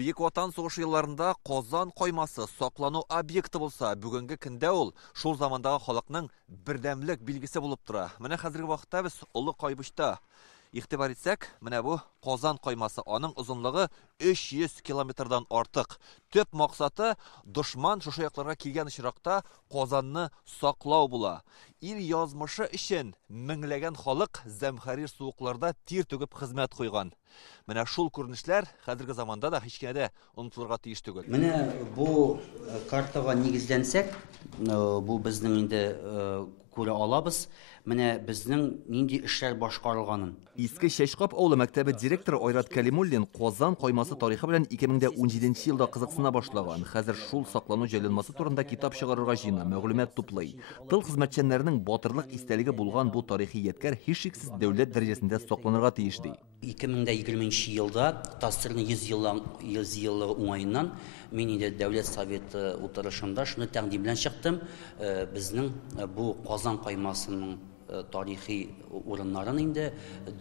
Бейік Ватан соғышы елларында Қозан қоймасы саклану объекті болса, бүгінгі күндә ул шул замандағы халыкның бердәмлек билгесе булып тора. Менә хәзерге вакытта без Улы Кайбышта игътибар итсәк, менә бу Қозан қоймасы, аның озынлыгы 300 километрдан артык. Төп максаты дошман шушы якларга килгән очракта Қозанны саклау була. Ил язмышы өчен меңләгән халык зәмхәрир суыкларда тир түгеп хезмәт куйган. Менә шул күренешләр хәзерге заманда да һич кенә дә онытылырга тиеш түгел. Менә бу картага нигезләнсәк, бу безнең инде күрә алабыз. Менә безнең нинди эшләр башкарылганын. Иске Шәшкап авылы мәктәбе директоры Айрат Кәлимуллин Қозан қоймасы тарихы белән 2017 елда кызыксына башлаган. Хәзер шул саклану җайланмасы турында китап чыгарырга җыена, мәгълүмат туплый. Тыл хезмәтчәннәренең батырлык истәлеге булган бу тарихи ядкар һичшиксез дәүләт дәрәҗәсендә сакланырга тиеш ди. 2020 елда Тастырны 100 еллыгы уңаеннан мин инде дәүләт советы утырышында шуны тәкъдим белән чыктым. Безнең бу Қозан каймасының тарихи урыннарын инде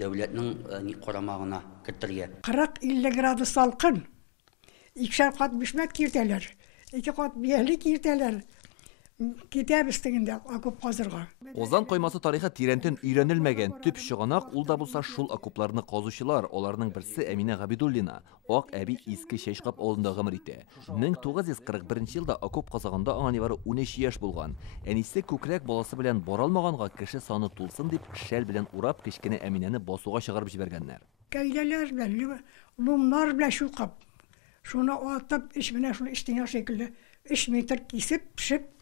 дәүләтнең карамагына кертергә. 40-50 градус салкын. 2 кат бишмәт киртәләр. 2 кат бияле киртәләр. Китәбез тегендә окоп казырга. Қозан қоймасы тарихы тирәнтен өйрәнелмәгән. Төп чыганак ул да булса шул окопларны казучылар. Аларның берсе Әминә Габидуллина. Ак әби Иске Шәшкап авылында гомер итә. 1941 елда окоп казаганда аңа нибары 13 яшь булган. Әнисе күкрәк баласы белән бара алмаганга кеше саны тулсын дип шәл белән урап кечкенә Әминәне басуга чыгарып җибәргәннәр. Кәйләләр белән, лумнар белән шулкап. Шуны атып, иш менә шуны иштеңә шикелле 3 метр кисеп, пешеп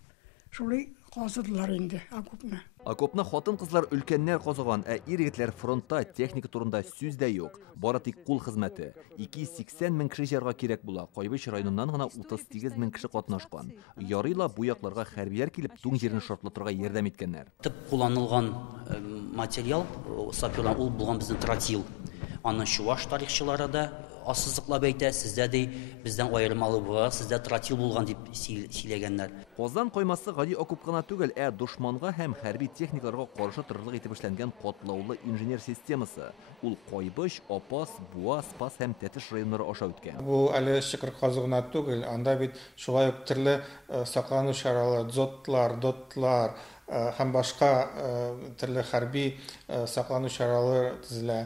шулай казыдылар инде окопны. Окопны хатын-кызлар өлкәннәр казыган, ә ир-егетләр фронтта техника турында сүз дә юк. Бары тик кул хезмәте. 280 мең кеше җарга кирәк була. Кайбыш районыннан гына 38 мең кеше катнашкан. Ярыйла бу якларга хәрбиләр килеп туң җирен шартлатырга ярдәм иткәннәр. Тып кулланылган материал саперлар ул булган безнең тротил. Аны Чуваш тарихчылары да ассызыклап әйтә, сездә ди бездән аермалы була, сездә тротил булган дип сөйләгәннәр. Қозан қоймасы гади окоп кына түгел, ә дошманга һәм хәрби техникаларга каршы торырлык итеп эшләнгән катлаулы инженер системасы. Ул Кайбыш, Апас, Буа, Спас һәм Тәтеш районнары аша үткән. Бу әле чыкыр казыгына түгел, анда бит шулай ук төрле саклану чаралары, дотлар һәм башка төрле хәрби саклану чаралары төзелә.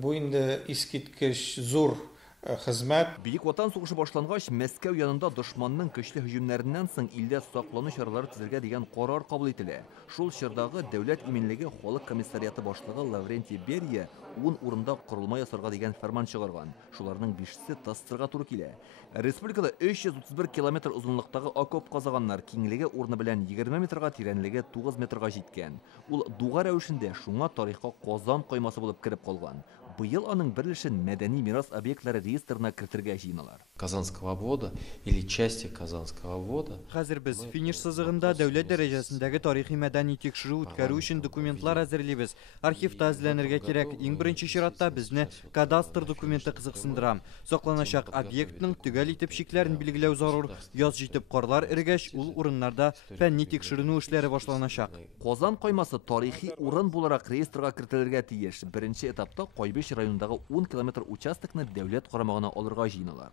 Бу инде искиткеч зур хезмәт. Бейік Ватан сугышы башлангач, Мәскәү янында дошманның көчле һөҗүмнәреннән соң илдә саклану чаралары төзергә дигән карар кабул ителә. Шул чордагы дәүләт иминлеге халык комиссариаты башлыгы Лаврентий Берия 10 урында корылма ясарга дигән фәрман чыгарган. Шуларның 5се Тастырга туры килә. Республикада 331 километр озынлыктагы окоп казаганнар, киңлеге урны белән 20 метрга, тирәнлеге 9 метрга җиткән. Ул дуга рәвешендә шуңа тарихка Қозан коймасы булып кирип калган. Быел аның берлешен мәдәни мирас объектлары реестрына кертергә җыеналар. Казанского вода или части Казанского вода. Хәзер без финиш сызыгында дәүләт дәрәҗәсендәге тарихи мәдәни тикшерү үткәрү өчен документлар әзерлибез. Архивта эзләнергә кирәк. Иң беренче чиратта безне кадастр документы кызыксындыра. Сакланачак объектның төгәл итеп шикләрен билгеләү зарур. Яз җитеп карлар эргәч, ул урыннарда фәнни тикшеренү эшләре башланачак. Қозан қоймасы тарихи урын буларак реестрга кертелергә тиеш. Беренче этапта Кайбыш районындагы 10 километр участокны дәүләт карамагына алырга җыеналар.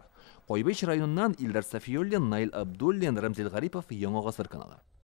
Кайбыш районыннан Илдар Сафиуллин, Наил Абдуллин, Рамзил Гарипов, Яңа Гасыр каналы.